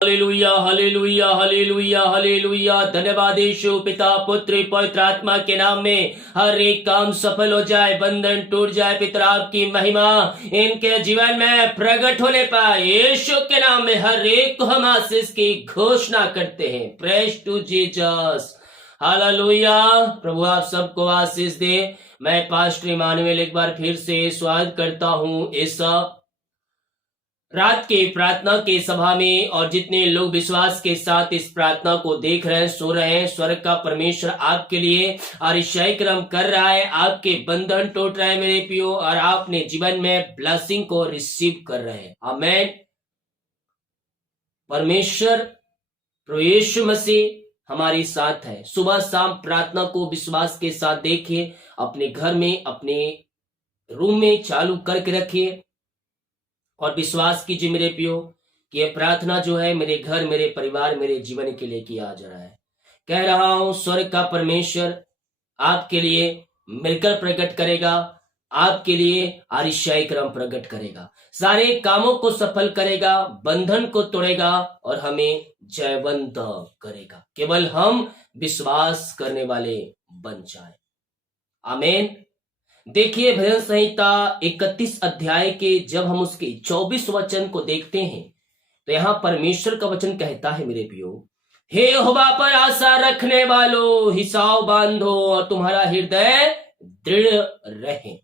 Hallelujah hallelujah hallelujah hallelujah. धन्यवाद यीशु। पिता पुत्र पवित्र आत्मा के नाम में हर एक काम सफल हो जाए, बंधन टूट जाए। पिता आपकी महिमा इनके जीवन में प्रकट होने पाए, यीशु के नाम में हर एक को हम आशीष की घोषणा करते हैं। Praise to Jesus. हालेलुया। प्रभु आप सबको आशीष दे। मैं पास्टर इमानुएल एक बार फिर से स्वागत करता हूं इस रात के प्रार्थना के सभा में, और जितने लोग विश्वास के साथ इस प्रार्थना को देख रहे हैं, सो रहे हैं, स्वर्ग का परमेश्वर आपके लिए अरिशय क्रम कर रहा है। आपके बंधन टूट रहे हैं मेरे प्रियो, और आप अपने जीवन में ब्लेसिंग को रिसीव कर रहे हैं। आमीन। परमेश्वर प्रभु यीशु मसीह हमारे साथ है। सुबह शाम प्रार्थना को विश्वास के साथ देखिए, अपने घर में अपने रूम में चालू करके रखिए, और विश्वास कीजिए मेरे प्रियो कि यह प्रार्थना जो है मेरे घर, मेरे परिवार, मेरे जीवन के लिए किया जा रहा है। कह रहा हूं, स्वर्ग का परमेश्वर आपके लिए मिलकर प्रकट करेगा, आपके लिए अरिशय क्रम प्रकट करेगा, सारे कामों को सफल करेगा, बंधन को तोड़ेगा और हमें जयवंत करेगा। केवल हम विश्वास करने वाले बन जाए। आमीन। देखिए भजन संहिता 31 अध्याय के जब हम उसके 24 वचन को देखते हैं, तो यहां परमेश्वर का वचन कहता है मेरे प्रियो, हे यहोवा पर आशा रखने वालों, हिसाब बांधो और तुम्हारा हृदय दृढ़ रहे।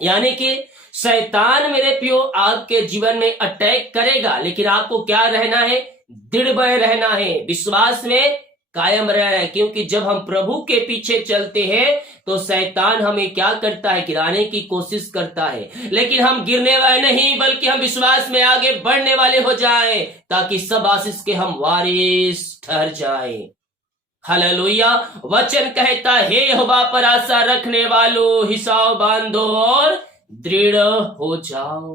यानी कि शैतान मेरे प्रियो आपके जीवन में अटैक करेगा, लेकिन आपको क्या रहना है? दृढ़ बने रहना है, विश्वास में कायम रहना है। क्योंकि जब हम प्रभु के पीछे चलते हैं तो शैतान हमें क्या करता है? गिराने की कोशिश करता है, लेकिन हम गिरने वाले नहीं, बल्कि हम विश्वास में आगे बढ़ने वाले हो जाए, ताकि सब आशीष के हम वारिस ठहर जाए। हालेलुया। वचन कहता है, हे यहोवा पर आशा रखने वालों, हिसाब बांधो और दृढ़ हो जाओ।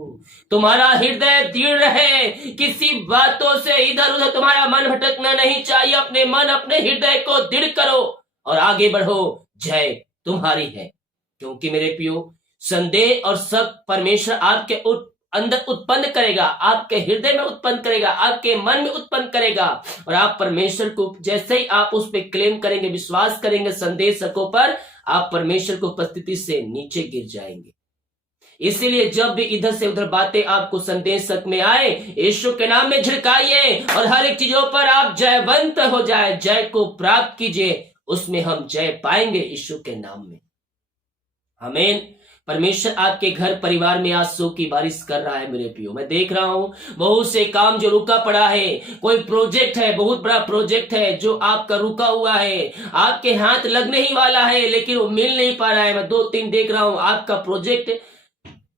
तुम्हारा हृदय दृढ़ रहे, किसी बातों से इधर उधर तुम्हारा मन भटकना नहीं चाहिए। अपने मन, अपने हृदय को दृढ़ करो और आगे बढ़ो, जय तुम्हारी है। क्योंकि मेरे प्रियो, संदेह और शक परमेश्वर आपके अंदर उत्पन्न करेगा, आपके हृदय में उत्पन्न करेगा, आपके मन में उत्पन्न करेगा, और आप परमेश्वर को जैसे ही आप उस पर क्लेम करेंगे, विश्वास करेंगे संदेह शकों पर, आप परमेश्वर को उपस्थिति से नीचे गिर जाएंगे। इसीलिए जब भी इधर से उधर बातें आपको संदेह शक में आए, यीशु के नाम में झिड़काइए और हर एक चीजों पर आप जयवंत हो जाए, जय को प्राप्त कीजिए। उसमें हम जय पाएंगे यीशु के नाम में। आमीन। परमेश्वर आपके घर परिवार में आंसू की बारिश कर रहा है मेरे प्रियो। मैं देख रहा हूं बहुत से काम जो रुका पड़ा है, कोई प्रोजेक्ट है, बहुत बड़ा प्रोजेक्ट है जो आपका रुका हुआ है, आपके हाथ लगने ही वाला है, लेकिन वो मिल नहीं पा रहा है। मैं 2-3 देख रहा हूं आपका प्रोजेक्ट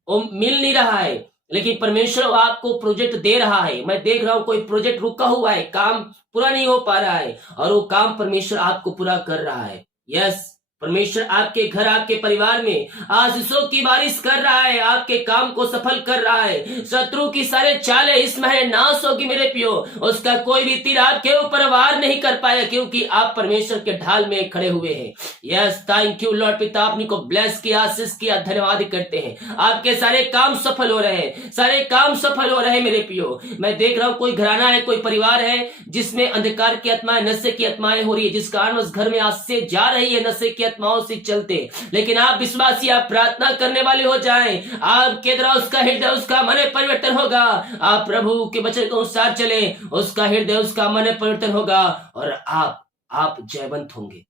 वो मिल नहीं रहा है, लेकिन परमेश्वर आपको प्रोजेक्ट दे रहा है। मैं देख रहा हूं कोई प्रोजेक्ट रुका हुआ है, काम पूरा नहीं हो पा रहा है, और वो काम परमेश्वर आपको पूरा कर रहा है। यस, परमेश्वर आपके घर, आपके परिवार में आशीषों की बारिश कर रहा है, आपके काम को सफल कर रहा है। शत्रु की सारे चालें इस महीने नाश होगी मेरे प्रियो। उसका कोई भी तीर आपके ऊपर वार नहीं कर पाया, क्योंकि आप परमेश्वर के ढाल में खड़े हुए हैं। Yes, thank you Lord. पिता आपने को ब्लेस किया, आशीष किया, धन्यवाद करते हैं। आपके सारे काम सफल हो रहे हैं, सारे काम सफल हो रहे हैं मेरे प्रियो। मैं देख रहा हूं कोई घराना है, कोई परिवार है जिसमें अंधकार की आत्माएं, नशे की आत्माएं हो रही है, जिस कारण उस घर में आज से जा रही है नशे की आत्माओं से चलते। लेकिन आप विश्वासी, आप प्रार्थना करने वाले हो जाएं, आपके द्वारा उसका हृदय, उसका मन परिवर्तन होगा। आप प्रभु के वचन के अनुसार चले, उसका हृदय, उसका मन परिवर्तन होगा, और आप जयवंत होंगे,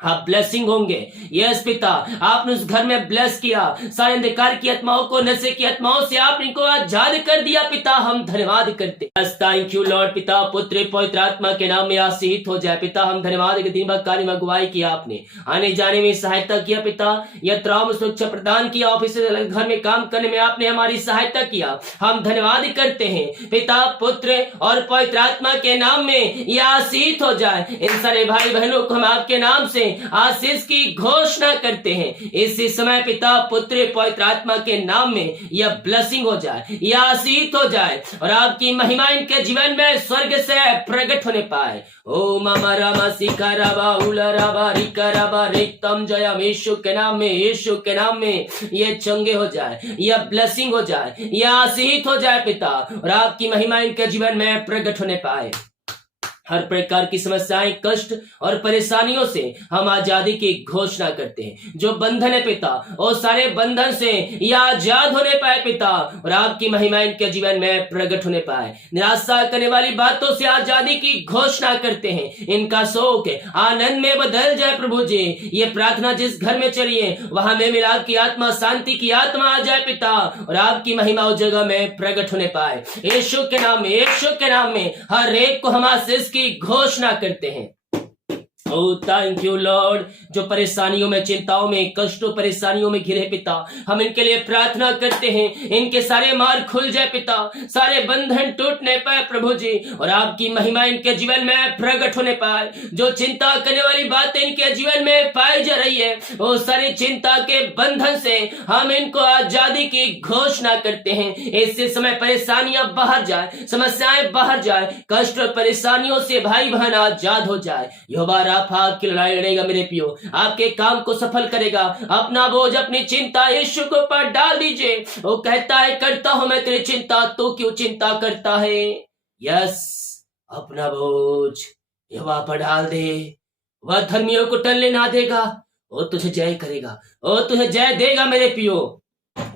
आप ब्लेसिंग होंगे। यस पिता, आपने उस घर में ब्लेस किया, सारे अंधकार की आत्माओं को, नशे की आत्माओं से आपने को आजाद कर दिया। पिता हम धन्यवाद करते हैं। Thank you Lord. पिता पुत्र पवित्र आत्मा के नाम में आशीषित हो जाए। पिता हम धन्यवाद के दिन भर कार्य में अगुवाई किया, आपने आने जाने में सहायता किया। पिता यात्राओं में सुरक्षा प्रदान किया, ऑफिस घर में काम करने में आपने हमारी सहायता किया। हम धन्यवाद करते हैं पिता पुत्र और पवित्र आत्मा के नाम में यह आशीषित हो जाए। इन सारे भाई बहनों को हम आपके नाम से में आशीष की घोषणा करते हैं। इसी समय पिता, पुत्र, पवित्र आत्मा के नाम में यह ब्लेसिंग हो जाए, यह आशीष हो जाए और आपकी महिमा इनके जीवन में स्वर्ग से प्रकट होने पाए। ओ मामा रामा सिका राबा उला राबा रिका राबा रेतम जयम, यीशु के नाम में, यीशु के नाम में ये चंगे हो जाए, यह ब्लेसिंग हो जाए, यह आशीष हो जाए पिता, और आपकी महिमा इनके जीवन में प्रकट होने पाए। हर प्रकार की समस्याएं, कष्ट और परेशानियों से हम आजादी की घोषणा करते हैं। जो बंधन है पिता, वो सारे बंधन से ये आजाद होने पाए पिता, और आपकी महिमा इनके जीवन में प्रकट होने पाए। निराशा करने वाली बातों से आजादी की घोषणा करते हैं। इनका शोक आनंद में बदल जाए प्रभु जी। ये प्रार्थना जिस घर में चलिए वहां में मिलाप की आत्मा, शांति की आत्मा आ जाए पिता, और आपकी महिमा उस जगह में प्रकट होने पाए। यीशु के नाम में, यीशु के नाम में हर एक को हम आशीष की घोषणा करते हैं। Oh, thank you, Lord। जो परेशानियों में, चिंताओं में, कष्टों, परेशानियों में घिरे पिता, हम इनके लिए प्रार्थना करते हैं। इनके सारे मार्ग खुल जाए पिता, सारे बंधन टूटने पाए प्रभु जी, और आपकी महिमा इनके जीवन में प्रकट होने पाए। जो चिंता करने वाली बातें इनके जीवन में पाई जा रही है, वो सारी चिंता के बंधन से हम इनको आजादी की घोषणा करते हैं। इससे समय परेशानियां बाहर जाए, समस्याएं बाहर जाए, कष्ट और परेशानियों से भाई बहन आजाद हो जाए। यहोवा आपकी लड़ाई लड़ेगा मेरे पियो, आपके काम को सफल करेगा। अपना बोझ, अपनी चिंता यीशु के ऊपर डाल दीजिए। वो कहता है, करता हूं मैं तेरी चिंता, तू क्यों चिंता करता है। यस, अपना बोझ यहोवा पर डाल दे, वह धर्मियों को टलने ना देगा, वो तुझे जय करेगा, वो तुझे जय देगा मेरे पियो।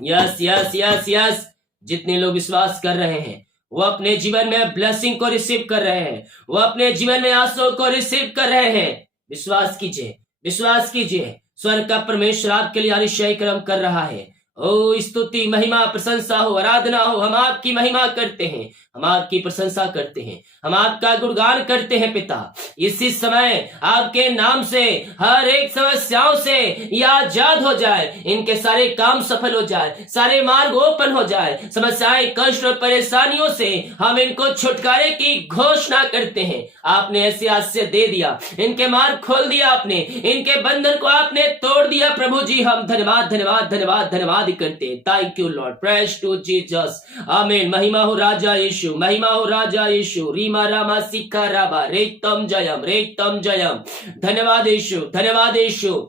यस यस यस यस, जितने लोग विश्वास कर रहे हैं वो अपने जीवन में ब्लेसिंग को रिसीव कर रहे हैं, वो अपने जीवन में आंसू को रिसीव कर रहे हैं। विश्वास कीजिए, विश्वास कीजिए, स्वर्ग का परमेश्वर आपके लिए अतिशय कर्म कर रहा है। ओ स्तुति, महिमा, प्रशंसा हो, आराधना हो। हम आपकी महिमा करते हैं, हम आपकी प्रशंसा करते हैं, हम आपका गुणगान करते हैं पिता। इसी समय आपके नाम से हर एक समस्याओं से ये आजाद हो जाए, इनके सारे काम सफल हो जाए, सारे मार्ग ओपन हो जाए। समस्याएं, कष्ट और परेशानियों से हम इनको छुटकारे की घोषणा करते हैं। आपने ऐसे आशीष दे दिया, इनके मार्ग खोल दिया आपने, इनके बंधन को आपने तोड़ दिया प्रभु जी। हम धन्यवाद धन्यवाद धन्यवाद धन्यवाद करते। Thank you Lord, praise to Jesus, आमीन। महिमा हो राजा यीशु, महिमा हो राजा यीशु। रीमा रामा सिक्का राबा रेतम जयम, रेतम जयम। धन्यवाद यीशु, धन्यवाद यीशु।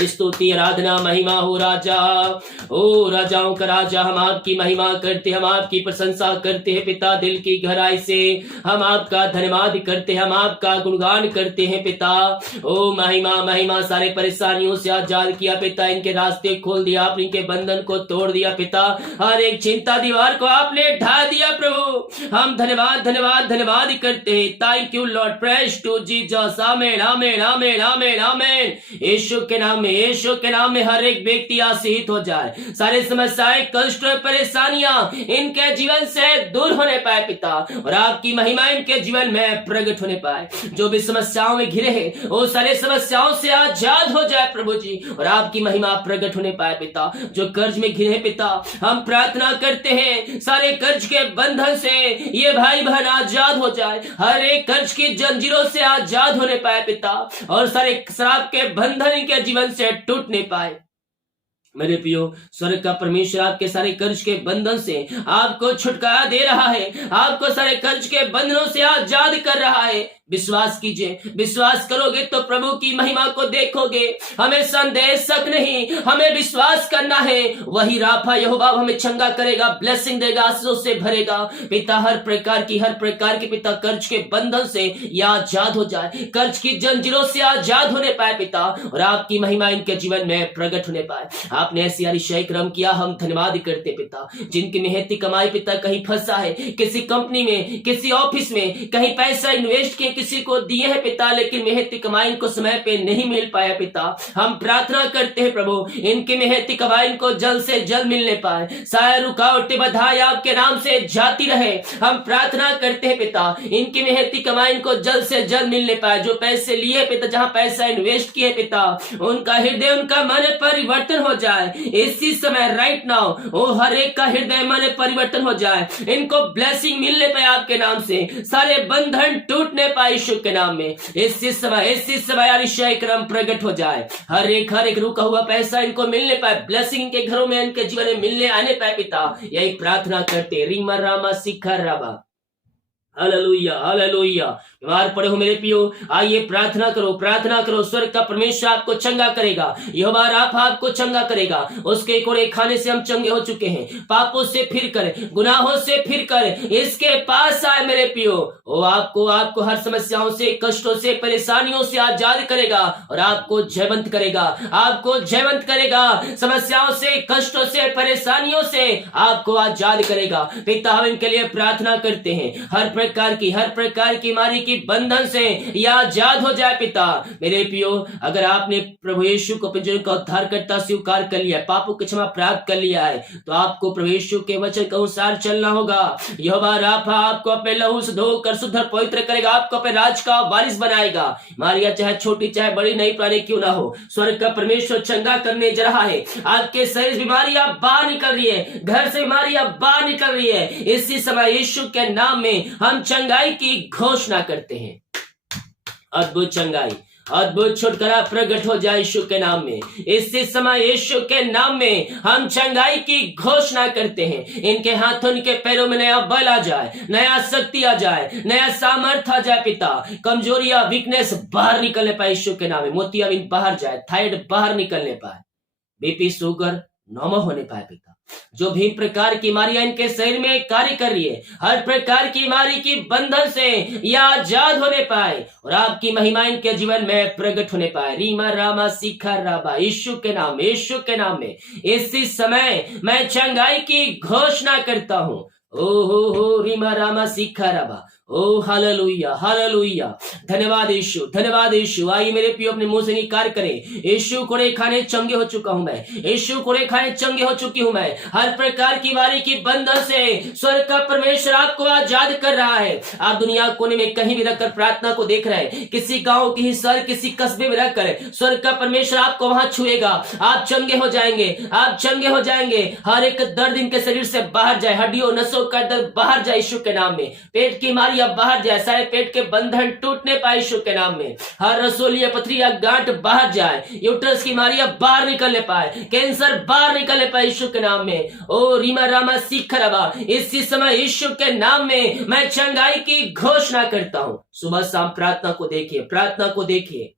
स्तुति, आराधना, महिमा हो राजा। ओ राजाओं का राजा, हम आपकी महिमा करते, हम आपकी प्रशंसा करते हैं पिता। दिल की गहराई से हम आपका धन्यवाद करते हैं, हम आपका गुणगान करते हैं पिता। ओ महिमा महिमा, सारे परेशानियों से आजाद किया पिता, इनके रास्ते खोल दिया, आपने इनके बंधन को तोड़ दिया पिता। हर एक चिंता दीवार को आपने ढा दिया प्रभु। हम धन्यवाद धन्यवाद धन्यवाद करते हैं। Thank you Lord, praise to Jesus, आमीन आमीन आमीन आमीन आमीन। यीशु के नाम में, यीशु के नाम में हर एक व्यक्ति आशीष हो जाए, सारे समस्याएं, कष्ट और परेशानियां इनके जीवन से दूर होने पाए पिता, और आपकी महिमा इनके जीवन में प्रकट होने पाए। जो भी समस्याओं में घिरे हैं वो सारे समस्याओं से आजाद हो जाए प्रभु जी, और आपकी महिमा प्रकट होने पाए पिता। जो कर्ज में घिरे हैं पिता, हम प्रार्थना करते हैं सारे कर्ज के बंधन से ये भाई बहन आजाद हो जाए, हर एक कर्ज की जंजीरों से आजाद होने पाए पिता, और सारे शराब के बंधन इनके जीवन से टूट नहीं पाए। मेरे पियो, स्वर्ग का परमेश्वर आपके सारे कर्ज के बंधन से आपको छुटकारा दे रहा है, आपको सारे कर्ज के बंधनों से आजाद कर रहा है। विश्वास कीजिए, विश्वास करोगे तो प्रभु की महिमा को देखोगे। हमें संदेह शक नहीं, हमें विश्वास करना है। वही राफा यहोवा हमें चंगा करेगा, ब्लेसिंग देगा, आशीषों से भरेगा पिता। हर प्रकार की पिता कर्ज के बंधन से या आजाद हो जाए, कर्ज की जंजीरों से आजाद होने पाए पिता, और आपकी महिमा इनके जीवन में प्रकट होने पाए। आपने ऐसी अतिशय कर्म किया, हम धन्यवाद करते पिता। जिनकी मेहनती कमाई पिता कहीं फंसा है, किसी कंपनी में, किसी ऑफिस में, कहीं पैसा इन्वेस्ट किए, किसी को दिए हैं पिता, लेकिन मेहनती कमाई इनको समय पे नहीं मिल पाया पिता। हम प्रार्थना करते हैं प्रभु, इनकी मेहनती कमाई इनको जल्द से जल्द मिलने पाए। सारे रुकावटें बधाई आपके नाम से जाती रहे। हम प्रार्थना करते हैं पिता, इनकी मेहनती कमाई इनको जल्द से जल्द मिलने पाए। जो पैसे लिए पिता, जहां पैसा इन्वेस्ट किए पिता, उनका हृदय, उनका मन परिवर्तन हो जाए। जाए इसी समय, राइट नाउ। ओ हर एक का हृदय मन परिवर्तन हो जाए, इनको ब्लेसिंग मिलने पाए आपके नाम से, सारे बंधन टूटने पाए यीशु के नाम में। इसी समय अरिशय क्रम प्रकट हो जाए, हर एक रुका हुआ पैसा इनको मिलने पाए, ब्लेसिंग के घरों में, इनके जीवन में मिलने आने पाए पिता, यही प्रार्थना करते। रीमा रामा शिखर रामा, हालेलुया हालेलुया। बीमार पड़े हो मेरे पियो, आइए प्रार्थना करो, प्रार्थना करो। स्वर्ग का परमेश्वर आपको चंगा करेगा, यहोवा राफा आपको चंगा करेगा। उसके कोड़े खाने से हम चंगे हो चुके हैं, पापों से फिर कर, गुनाहों से फिर कर इसके पास आए मेरे पियो। वो आपको हर समस्याओं से, कष्टों से, परेशानियों से आजाद करेगा और आपको जयवंत करेगा, आपको जयवंत करेगा। समस्याओं से, कष्टों से, परेशानियों से आपको आजाद करेगा। पिता हम इनके लिए प्रार्थना करते हैं, हर प्रकार की बीमारी की बंधन से या आजाद हो जाए पिता। मेरे पियो, अगर आपने प्रभु यीशु को अपने जीवन का उद्धारकर्ता स्वीकार कर लिया, पापों की क्षमा प्राप्त कर लिया है, तो आपको प्रभु यीशु के वचन के अनुसार चलना होगा। यहोवा राफा आपको अपने लहू से धोकर शुद्ध और पवित्र करेगा, आपको अपने राज का वारिस बनाएगा। बीमारियां चाहे छोटी चाहे बड़ी, नहीं पुरानी क्यों ना हो, स्वर्ग का परमेश्वर चंगा करने जा रहा है। आपके शरीर बीमारियां बाहर निकल रही है, घर से बीमारियां बाहर निकल रही है। इसी समय यीशु के नाम में हम चंगाई की घोषणा करते हैं। अद्भुत चंगाई, अद्भुत छुटकारा प्रकट हो जाए यीशु के नाम में। इसी समय यीशु के नाम में हम चंगाई की घोषणा करते हैं। इनके हाथों, इनके पैरों में नया बल आ जाए, नया शक्ति आ जाए, नया सामर्थ्य आ जाए पिता। कमजोरियां, वीकनेस बाहर निकलने पाए यीशु के नाम में। मोतियाबिंद बाहर जाए, थायराइड बाहर निकलने पाए, बीपी शुगर नॉर्मल होने पाए पिता। जो भी प्रकार की बीमारियां इनके शरीर में कार्य कर रही है, हर प्रकार की बीमारी की बंधन से या आजाद होने पाए और आपकी महिमा इनके जीवन में प्रकट होने पाए। रीमा रामा शिखर राबा, यीशु के नाम, यीशु के नाम में इसी समय मैं चंगाई की घोषणा करता हूं। हो रीमा रामा शिखर राबा, ओ हालेलुया हालेलुया। धन्यवाद यीशु, धन्यवाद यीशु। आइए मेरे पियो अपने मुंह से निकार करें, यीशु कोड़े खाने चंगे हो चुका हूं मैं, यीशु कोड़े खाने चंगे हो चुकी हूं मैं। हर प्रकार की बीमारी की बंधन से स्वर्ग का परमेश्वर आपको आजाद कर रहा है। आप दुनिया कोने में कहीं भी रखकर प्रार्थना को देख रहे हैं, किसी गांव, किसी शहर, किसी कस्बे में रखकर स्वर्ग का परमेश्वर आपको वहां छुएगा। आप चंगे हो जाएंगे, आप चंगे हो जाएंगे। हर एक दर्द इनके शरीर से बाहर जाए, हड्डियों नसों का दर्द बाहर जाए यीशु के नाम में। पेट की बीमारी बाहर जाए, सारे पेट के बंधन टूटने पाए यीशु के नाम में। हर रसोली पथरी या गांठ बाहर जाए, यूट्रस की बीमारियां बाहर निकलने पाए, कैंसर बाहर निकलने पाए यीशु के नाम में। ओ रीमा रामा शिखरवा, इसी समय यीशु के नाम में मैं चंगाई की घोषणा करता हूं। सुबह शाम प्रार्थना को देखिए, प्रार्थना को देखिए,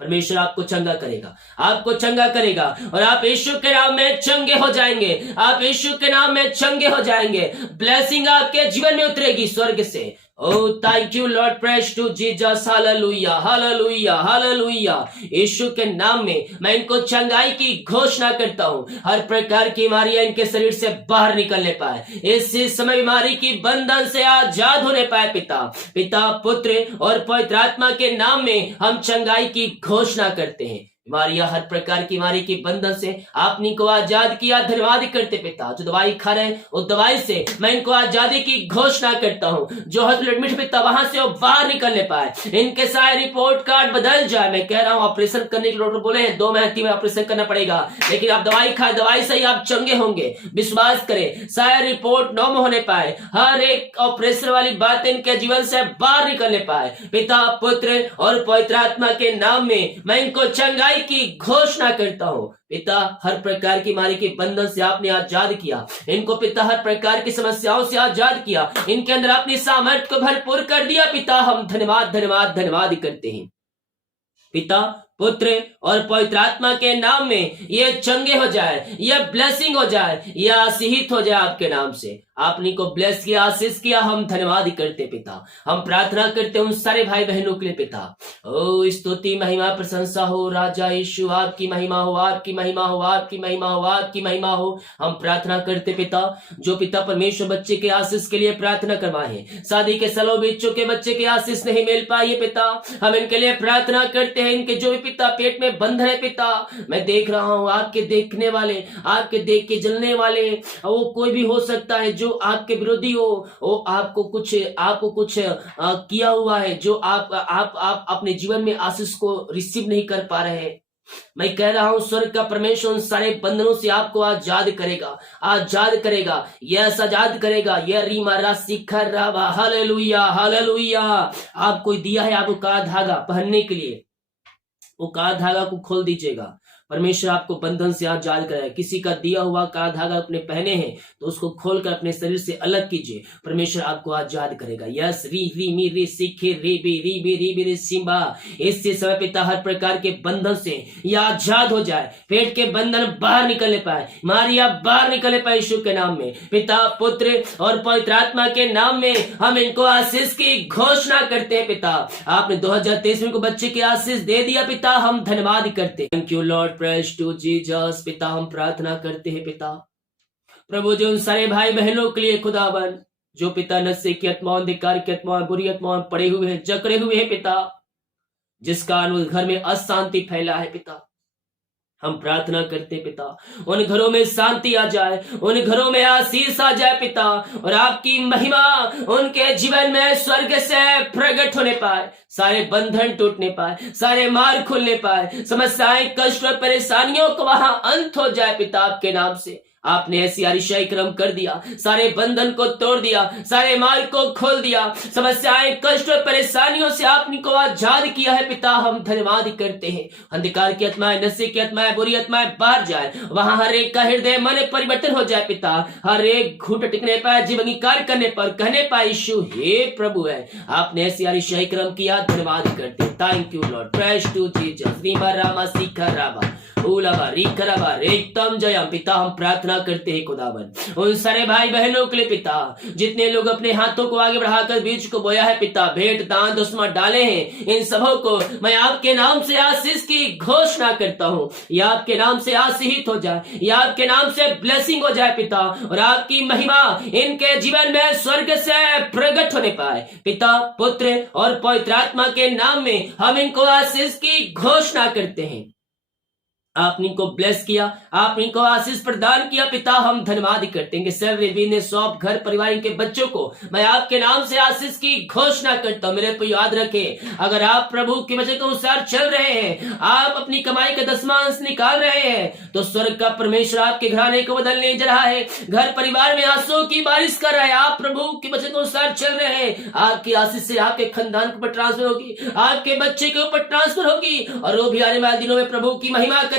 परमेश्वर आपको चंगा करेगा, आपको चंगा करेगा और आप यीशु के नाम में चंगे हो जाएंगे, आप यीशु के नाम में चंगे हो जाएंगे। ब्लेसिंग आपके जीवन में उतरेगी स्वर्ग से। Oh, thank you Lord, praise to Jesus, hallelujah hallelujah hallelujah. यीशु के नाम में मैं इनको चंगाई की घोषणा करता हूँ। हर प्रकार की बीमारियां इनके शरीर से बाहर निकलने पाए, इसी समय बीमारी की बंधन से आजाद होने पाए पिता, पिता, पुत्र और पवित्र आत्मा के नाम में हम चंगाई की घोषणा करते हैं। बीमारियां, हर प्रकार की बीमारी की बंधन से आपने इनको आजाद किया, धन्यवाद करते पिता। जो दवाई खा रहे हैं उस दवाई से मैं इनको आजादी की घोषणा करता हूँ। जो हॉस्पिटल एडमिट पिता, वहां से वो बाहर निकलने पाए, इनके सारे रिपोर्ट कार्ड बदल जाए। मैं कह रहा हूँ ऑपरेशन करने के डॉक्टर बोले हैं 2 महीने 3 महीने ऑपरेशन करना पड़ेगा, लेकिन आप दवाई खाए, दवाई से ही आप चंगे होंगे। विश्वास करें, सारे रिपोर्ट नॉर्मल होने पाए, हर एक ऑपरेशन वाली बात इनके जीवन से बाहर निकलने पाए। पिता, पुत्र और पवित्र आत्मा के नाम में मैं इनको चंगाई की घोषणा करता हूं। पिता, हर प्रकार की बीमारी के बंधन से आपने आजाद किया इनको पिता, हर प्रकार की समस्याओं से आजाद किया, इनके अंदर अपनी सामर्थ्य को भरपूर कर दिया पिता। हम धन्यवाद धन्यवाद धन्यवाद करते हैं पिता, पुत्र और पवित्र आत्मा के नाम में ये चंगे हो जाए, ये ब्लेसिंग हो जाए, ये आशीषित हो जाए आपके नाम से। आपने को ब्लेस किया, आशीष किया, हम धन्यवाद करते पिता। हम प्रार्थना करते उन सारे भाई बहनों के लिए पिता। ओ स्तुति महिमा प्रशंसा हो राजा यीशु, आपकी महिमा हो, आपकी महिमा हो, आपकी महिमा हो, आपकी महिमा हो। हम प्रार्थना करते पिता, जो पिता परमेश्वर बच्चे के आशीष के लिए प्रार्थना करवाए, शादी के सालों बच्चों के बच्चे के आशीष नहीं मिल पाई पिता, हम इनके लिए प्रार्थना करते हैं। इनके जो भी पिता पेट में बंद है पिता, मैं देख रहा हूं आपके देखने वाले, आपके देख के जलने वाले, वो कोई भी हो सकता है जो आपके विरोधी हो, वो आपको कुछ किया हुआ है, जो आप अपने जीवन में आशीष को रिसीव नहीं कर पा रहे हैं। मैं कह रहा हूं स्वर्ग का परमेश्वर उन सारे बंधनों से आपको आजाद करेगा, आजाद करेगा, यस आजाद करेगा। यह रीमा राशि खर रहा। Hallelujah, hallelujah. आपको दिया है आपको का धागा पहनने के लिए, वो का धागा को खोल दीजिएगा। परमेश्वर आपको बंधन से आजाद कराए। किसी का दिया हुआ का धागा अपने पहने हैं तो उसको खोलकर अपने शरीर से अलग कीजिए, परमेश्वर आपको आजाद करेगा। यस री री मी री सीखे री बी री बी री बी री सिम्बा। इससे समय पिता हर प्रकार के बंधन से यह आजाद हो जाए, पेट के बंधन बाहर निकलने पाए, मारिया बाहर निकलने पाए यीशु के नाम में। पिता पुत्र और पवित्र आत्मा के नाम में हम इनको आशीष की घोषणा करते हैं। पिता आपने 2023 में को बच्चे की आशीष दे दिया पिता, हम धन्यवाद करते हैं। Thank you Lord, praise to Jesus. पिता हम प्रार्थना करते हैं पिता प्रभु जो उन सारे भाई बहनों के लिए खुदावन जो पिता नशे की आत्माओं, धिक्कार की आत्माओं, बुरी आत्माओं पड़े हुए हैं, जकड़े हुए हैं पिता, जिस कारण उस घर में अशांति फैला है पिता, हम प्रार्थना करते पिता उन घरों में शांति आ जाए, उन घरों में आशीष आ जाए पिता, और आपकी महिमा उनके जीवन में स्वर्ग से प्रकट होने पाए, सारे बंधन टूटने पाए, सारे मार्ग खुलने पाए, समस्याएं कष्ट और परेशानियों को वहां अंत हो जाए पिता। आपके नाम से आपने ऐसी आरिशाई क्रम कर दिया, सारे बंधन को तोड़ दिया, सारे मार्ग को खोल दिया, समस्याएं कष्ट और परेशानियों से आपने को आजाद किया है पिता, हम धन्यवाद करते हैं। अंधकार की आत्माएं, नशे की आत्माएं, बुरी आत्माएं बाहर जाए, वहां हर एक का हृदय मन परिवर्तन हो जाए पिता, हर एक घुट टिकने पाए, जीवन अंगीकार करने पर कहने पाए यीशु हे प्रभु है, आपने ऐसी आरिशाई क्रम किया, धन्यवाद करते। Thank you Lord, praise to Jesus. रीमा रामा सीखा रामा एकदम जय पिता, हम प्रार्थना करते हैं खुदावन उन सारे भाई बहनों के लिए पिता, जितने लोग अपने हाथों को आगे बढ़ाकर बीज को बोया है पिता, भेंट दान उसमें डाले हैं, इन सबों को मैं आपके नाम से आशीष की घोषणा करता हूँ। यह आपके नाम से आशीषित हो जाए, यह आपके नाम से ब्लेसिंग हो जाए पिता, और आपकी महिमा इनके जीवन में स्वर्ग से प्रकट होने पाए पिता, पुत्र और पवित्र आत्मा के नाम में हम इनको आशीष की घोषणा करते हैं। आपने इनको ब्लेस किया, आपने इनको आशीष प्रदान किया पिता, हम धन्यवाद करते हैं। सैलरी ने सब घर परिवार के बच्चों को मैं आपके नाम से आशीष की घोषणा करता हूं। मेरे को याद रखे, अगर आप प्रभु के वचन के अनुसार चल रहे हैं, आप अपनी कमाई का 10वां निकाल रहे हैं, तो स्वर्ग का परमेश्वर आपके घराने को बदलने जा रहा है, घर परिवार में आंसुओं की बारिश कर रहा है। आप प्रभु के वचन के अनुसार चल रहे हैं, आपकी आशीष से आपके खानदान के ऊपर ट्रांसफर होगी, आपके बच्चे के ऊपर ट्रांसफर होगी, और वो भी आने वाले दिनों में प्रभु की महिमा करेगा,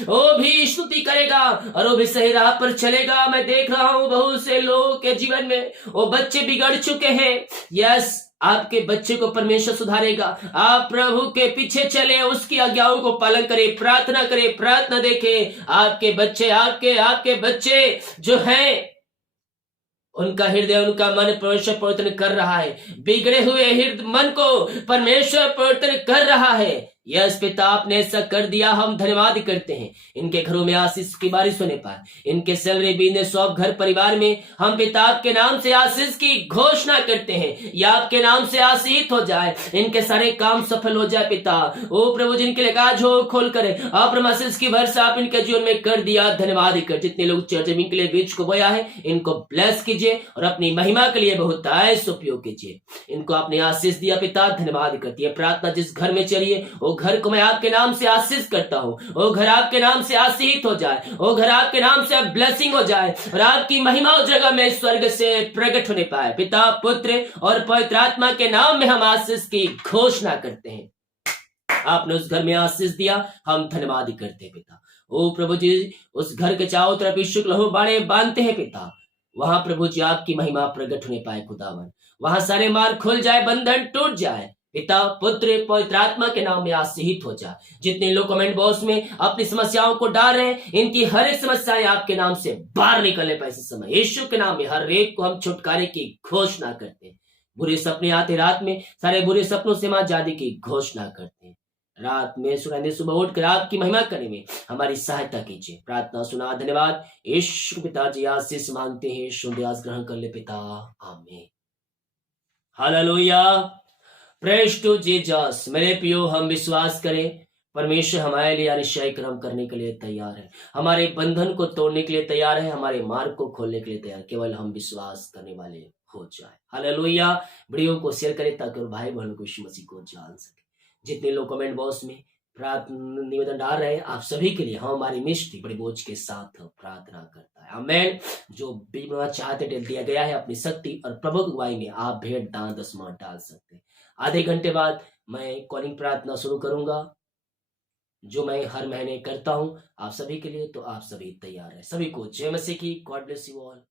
वो भी स्तुति करेगा, और वो भी सही राह पर चलेगा। मैं देख रहा हूं बहुत से लोगों के जीवन में वो बच्चे बिगड़ चुके हैं। यस, आपके बच्चे को परमेश्वर सुधारेगा। आप प्रभु के पीछे चले, उसकी आज्ञाओं को पालन करें, प्रार्थना करें, प्रार्थना देखें। आपके बच्चे आपके बच्चे जो हैं, उनका हृदय, उनका मन परमेश्वर परिवर्तन कर रहा है, बिगड़े हुए हृदय मन को परमेश्वर परिवर्तन कर रहा है। यस पिता, आपने ऐसा कर दिया, हम धन्यवाद करते हैं। इनके घरों में आशीष की बारिश होने पाए, इनके सैलरी बिजनेस सब घर परिवार में हम पिता आपके नाम से आशीष की घोषणा करते हैं, या आपके नाम से आशीष हो जाए, इनके सारे काम सफल हो जाए पिता। ओ प्रभु, जिनके लिए काज हो खोल करे, आप आशीष की वर्षा आप इनके जीवन में कर दिया, धन्यवाद कर। जितने लोग चर्च में के लिए बीज को बोया है, इनको ब्लेस कीजिए और अपनी महिमा के लिए बहुत उपयोग कीजिए। इनको आपने आशीष दिया पिता, धन्यवाद करती है। प्रार्थना जिस घर में चलिए, वो घर को मैं आपके नाम से आशीष करता हूँ, वो घर आपके नाम से आशीष हो जाए, वो घर आपके नाम से ब्लेसिंग हो जाए, और आपकी महिमा उस जगह में स्वर्ग से प्रकट होने पाए। पिता, पुत्र और पवित्र आत्मा के नाम में हम आशीष की घोषणा करते हैं। आपने उस घर में आशीष दिया, हम धन्यवाद करते हैं पिता। ओ प्रभु जी, उस घर के चारों तरफ यीशु के लहू बाड़े बांधते हैं पिता, वहां प्रभु जी आपकी महिमा प्रकट होने पाए खुदावन, वहां सारे मार्ग खुल जाए, बंधन टूट जाए पिता, पुत्र पवित्र आत्मा के नाम में आशीषित हो जाए। जितने लोग कमेंट बॉक्स में अपनी समस्याओं को डाल रहे हैं, इनकी हर एक समस्याएं आपके नाम से बाहर निकलने पाए इस समय यीशु के नाम में हर एक को हम छुटकारे की घोषणा करते हैं। बुरे सपने आते रात में, सारे बुरे सपनों से हम आजादी की घोषणा करते हैं। रात में सुनाने सुबह उठकर आपकी महिमा करने में हमारी सहायता कीजिए। प्रार्थना सुना, धन्यवाद। यीशु पिताजी आशीष मांगते हैं, शुद्धास ग्रहण कर ले पिता, आमीन। Hallelujah, praise to Jesus. मेरे प्रियो, हम विश्वास करें परमेश्वर हमारे लिए अरिशाई क्रम करने के लिए तैयार है, हमारे बंधन को तोड़ने के लिए तैयार है, हमारे मार्ग को खोलने के लिए तैयार, केवल हम विश्वास करने वाले हो जाए। हालेलुया। वीडियो को शेयर करें ताकि भाई बहनों को यीशु मसीह को जान सके। जितने लोग कमेंट बॉक्स में प्रार्थना निवेदन डाल रहे हैं, आप सभी के लिए हम हमारी मिस्टी बड़े बोझ के साथ प्रार्थना करता है। आमेन। जो भी चाहते दिया गया है, अपनी शक्ति और प्रभु अगुवाई में आप भेंट दान दसवां डाल सकते हैं। आधे घंटे बाद मैं कॉलिंग प्रार्थना शुरू करूंगा, जो मैं हर महीने करता हूं आप सभी के लिए। तो आप सभी तैयार हैं। सभी को जय मसीह की। God bless you all.